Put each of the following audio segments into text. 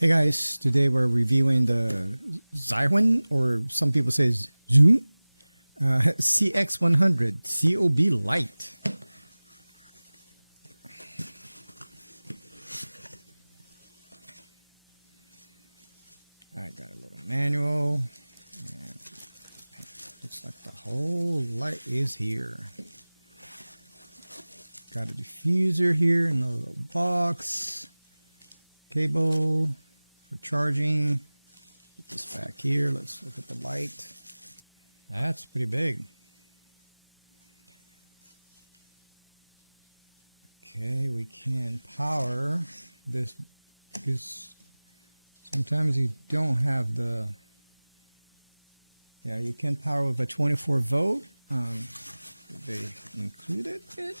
Hey guys, today we're reviewing the Zhiyun, or some people say Zhiyun CX100 COB Lite. I got a little manual, and looks like the whole light is here. Got a diffuser here in the little box, cable for charging. Put this back here. Let's look at the light. That's pretty big. Okay, we can power this because sometimes you don't have the, yeah, you can power with a 24 volt. They included it?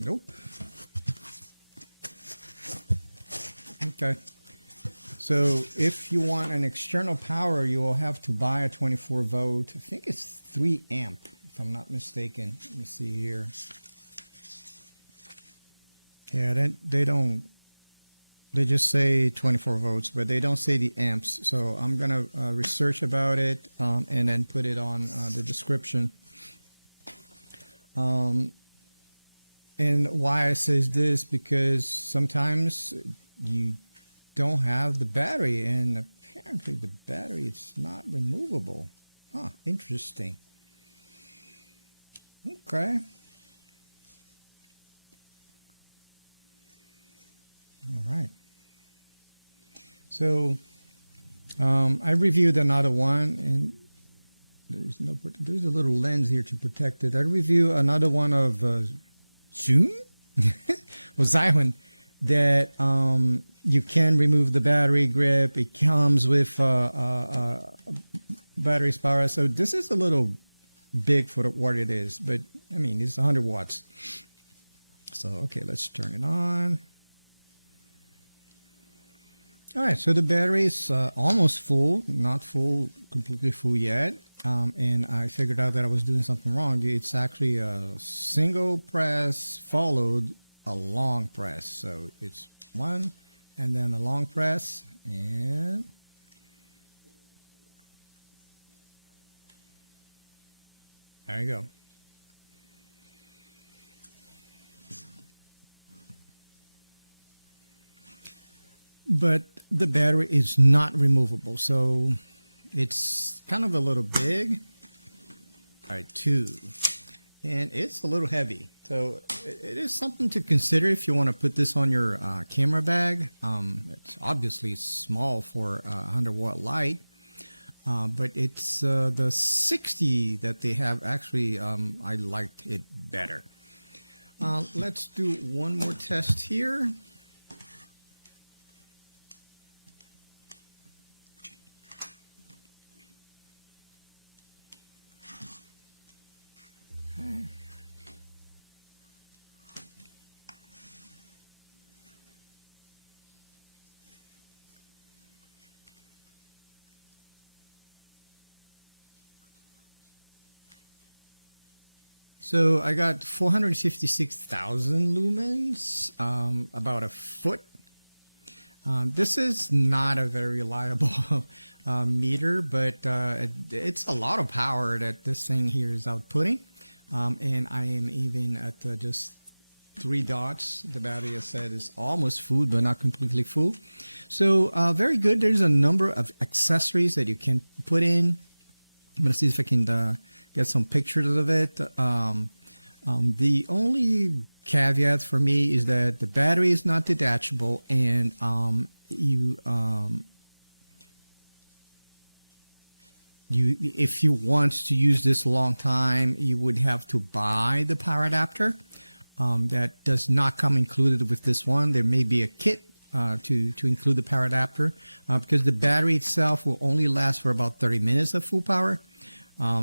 Nope. Okay. So if you want an external power, you will have to buy a 24 volt. I think it's 3 amp, if I'm not mistaken. Let me see here. Yeah, they just say 24 volts, but they don't say the amps. So I'm going to research about it and then put it on the description. And why I says this, because sometimes you don't have the battery, and apparently the battery is not removable. Huh, interesting. Okay. All right. So I reviewed another one, and there's a little lens here to protect it. I reviewed another one of Zhiyun or Zhiyun that you can remove the battery grip. It comes with battery power. So this is a little big for what it is, but I mean, it's 100 watts. So, okay, let's turn it on. All right, so the battery is almost full, not full, completely full yet. And I figured out that I was doing something wrong. It's actually a single press followed a long press. So it's one and then a long press, and there you go. But the battery is not removable, so it's kind of a little big. All right, 2. And it's a little heavy. So it is something to consider if you want to put this on your camera bag. It's obviously small for a 100 watt light, but it's the 60 that they have. Actually, I liked it better. Let's do one more test here. Okay. So I got 456,000 lumens, about a foot. This is not a very reliable meter, but it's a lot of power that this thing here is outputting. And I am even at just 3 dots. The battery, I said, is almost full, but not completely full. So very good. There's a number of accessories that you can put in. I'm going to see if I can get some pictures of it. The only caveat for me is that the battery is not detachable, and if you want to use this a long time, you would have to buy the power adapter. That does not come included with this one. There may be a kit to include the power adapter because the battery itself will only last for about 30 minutes of full power.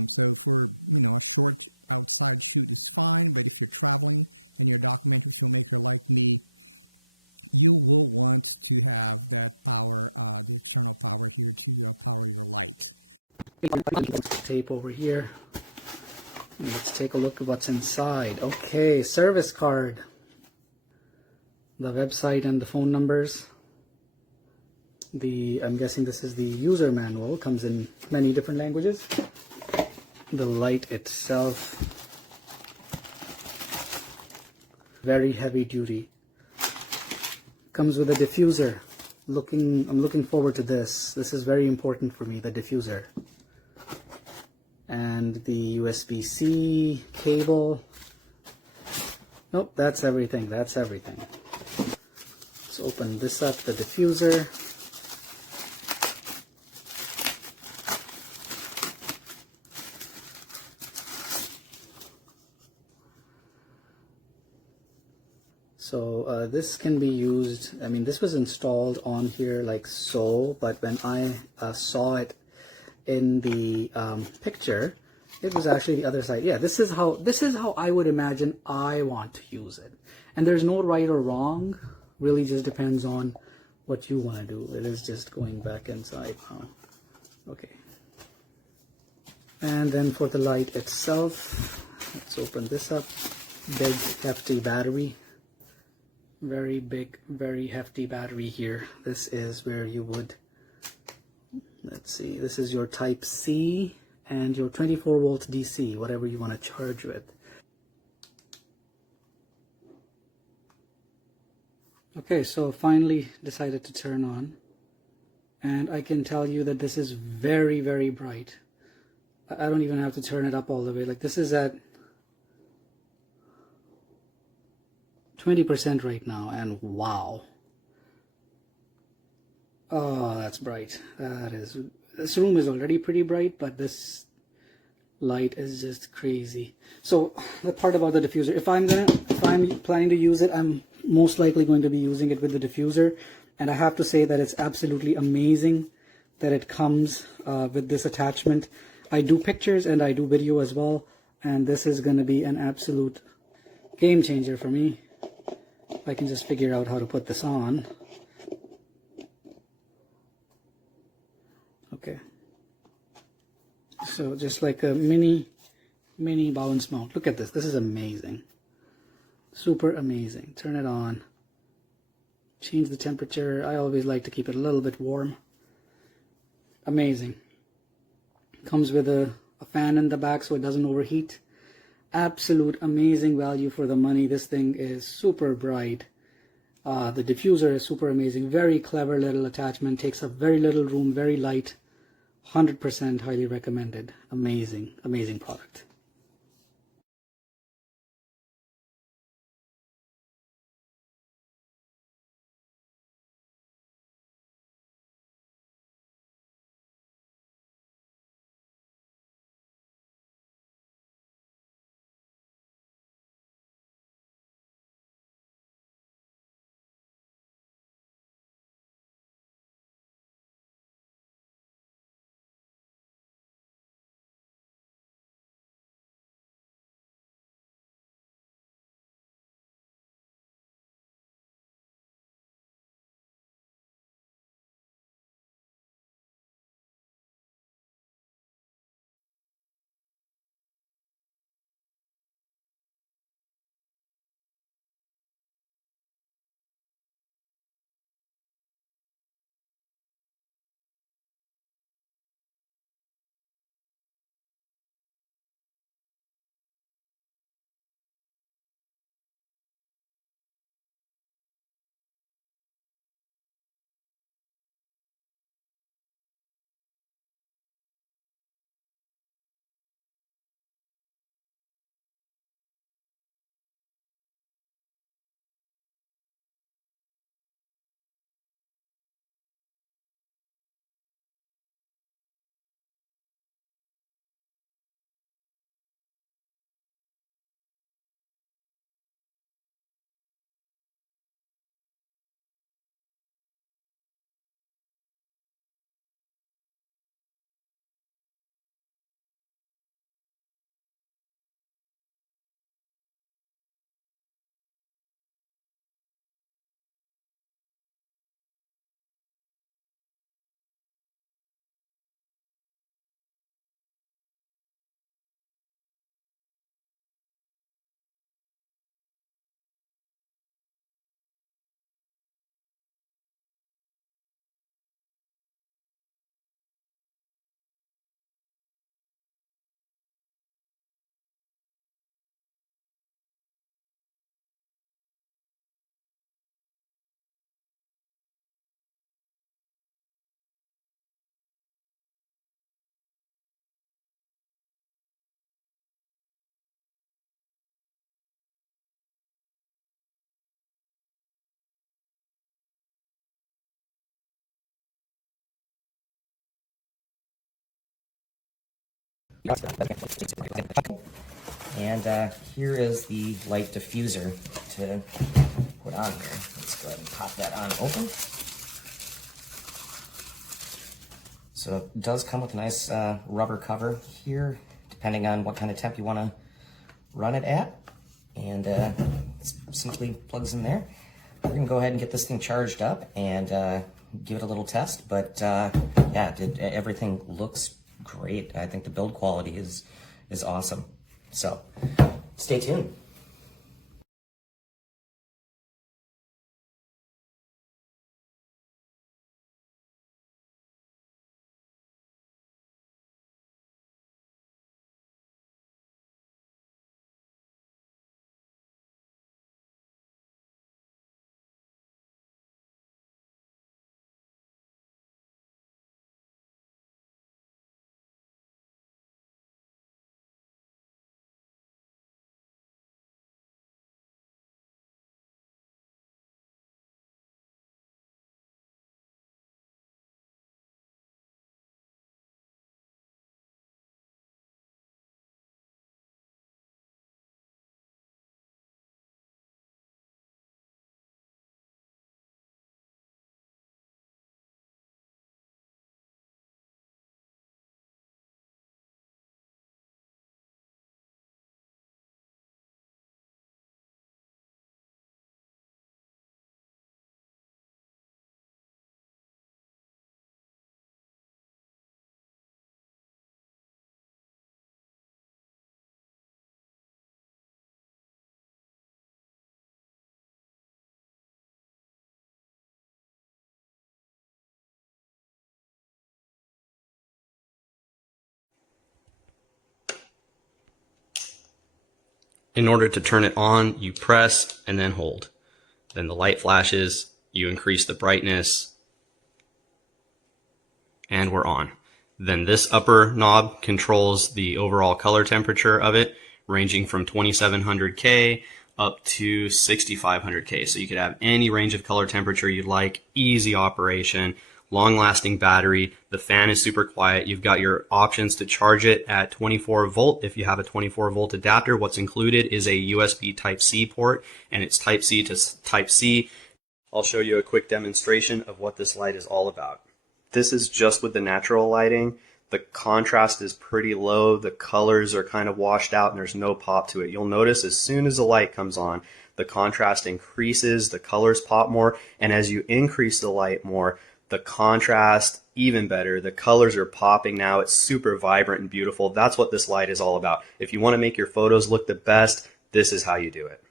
So for a short outside shoot is fine, but if you're traveling and you're a documentary filmmaker like me, you will want to have that power, the external power here to power your light. Tape over here. And let's take a look at what's inside. Okay, service card. the website and the phone numbers. I'm guessing this is the user manual, comes in many different languages. The light itself, very heavy duty. Comes with a diffuser. I'm looking forward to this. This is very important for me, the diffuser. And the USB-C cable. Nope, that's everything. That's everything. Let's open this up, the diffuser. So this can be used, I mean, this was installed on here like so, but when I saw it in the picture, it was actually the other side. Yeah, this is how I would imagine I want to use it. And there's no right or wrong, really just depends on what you want to do. It is just going back inside now. Okay. And then for the light itself, let's open this up. Big hefty battery. Very big, very hefty battery here. This is where you would, let's see, this is your type C and your 24 volt DC, whatever you want to charge with. Okay, so finally decided to turn on, and I can tell you that this is very, very bright. I don't even have to turn it up all the way. Like, this is at 20% right now, and wow. Oh, that's bright. This room is already pretty bright, but this light is just crazy. So the part about the diffuser, if I'm planning to use it, I'm most likely going to be using it with the diffuser, and I have to say that it's absolutely amazing that it comes with this attachment. I do pictures and I do video as well, and this is going to be an absolute game changer for me. I can just figure out how to put this on. Okay. So just like a mini balance mount. Look at this. This is amazing. Super amazing. Turn it on. Change the temperature. I always like to keep it a little bit warm. Amazing. Comes with a fan in the back so it doesn't overheat. Absolute amazing value for the money. This thing is super bright. The diffuser is super amazing. Very clever little attachment. Takes up very little room. Very light. 100% highly recommended. Amazing, amazing product. And here is the light diffuser to put on here. Let's go ahead and pop that on open. So it does come with a nice rubber cover here, depending on what kind of temp you want to run it at. And it simply plugs in there. We're going to go ahead and get this thing charged up and give it a little test. But yeah, everything looks great. I think the build quality is awesome. So stay tuned. In order to turn it on, you press and then hold. Then the light flashes, you increase the brightness, and we're on. Then this upper knob controls the overall color temperature of it, ranging from 2700K up to 6500K. So you could have any range of color temperature you'd like, easy operation, long-lasting battery. The fan is super quiet. You've got your options to charge it at 24 volt. If you have a 24 volt adapter, what's included is a USB Type-C port, and it's Type-C to Type-C. I'll show you a quick demonstration of what this light is all about. This is just with the natural lighting. The contrast is pretty low. The colors are kind of washed out and there's no pop to it. You'll notice as soon as the light comes on, the contrast increases, the colors pop more, and as you increase the light more, the contrast even better. The colors are popping now. It's super vibrant and beautiful. That's what this light is all about. If you want to make your photos look the best, this is how you do it.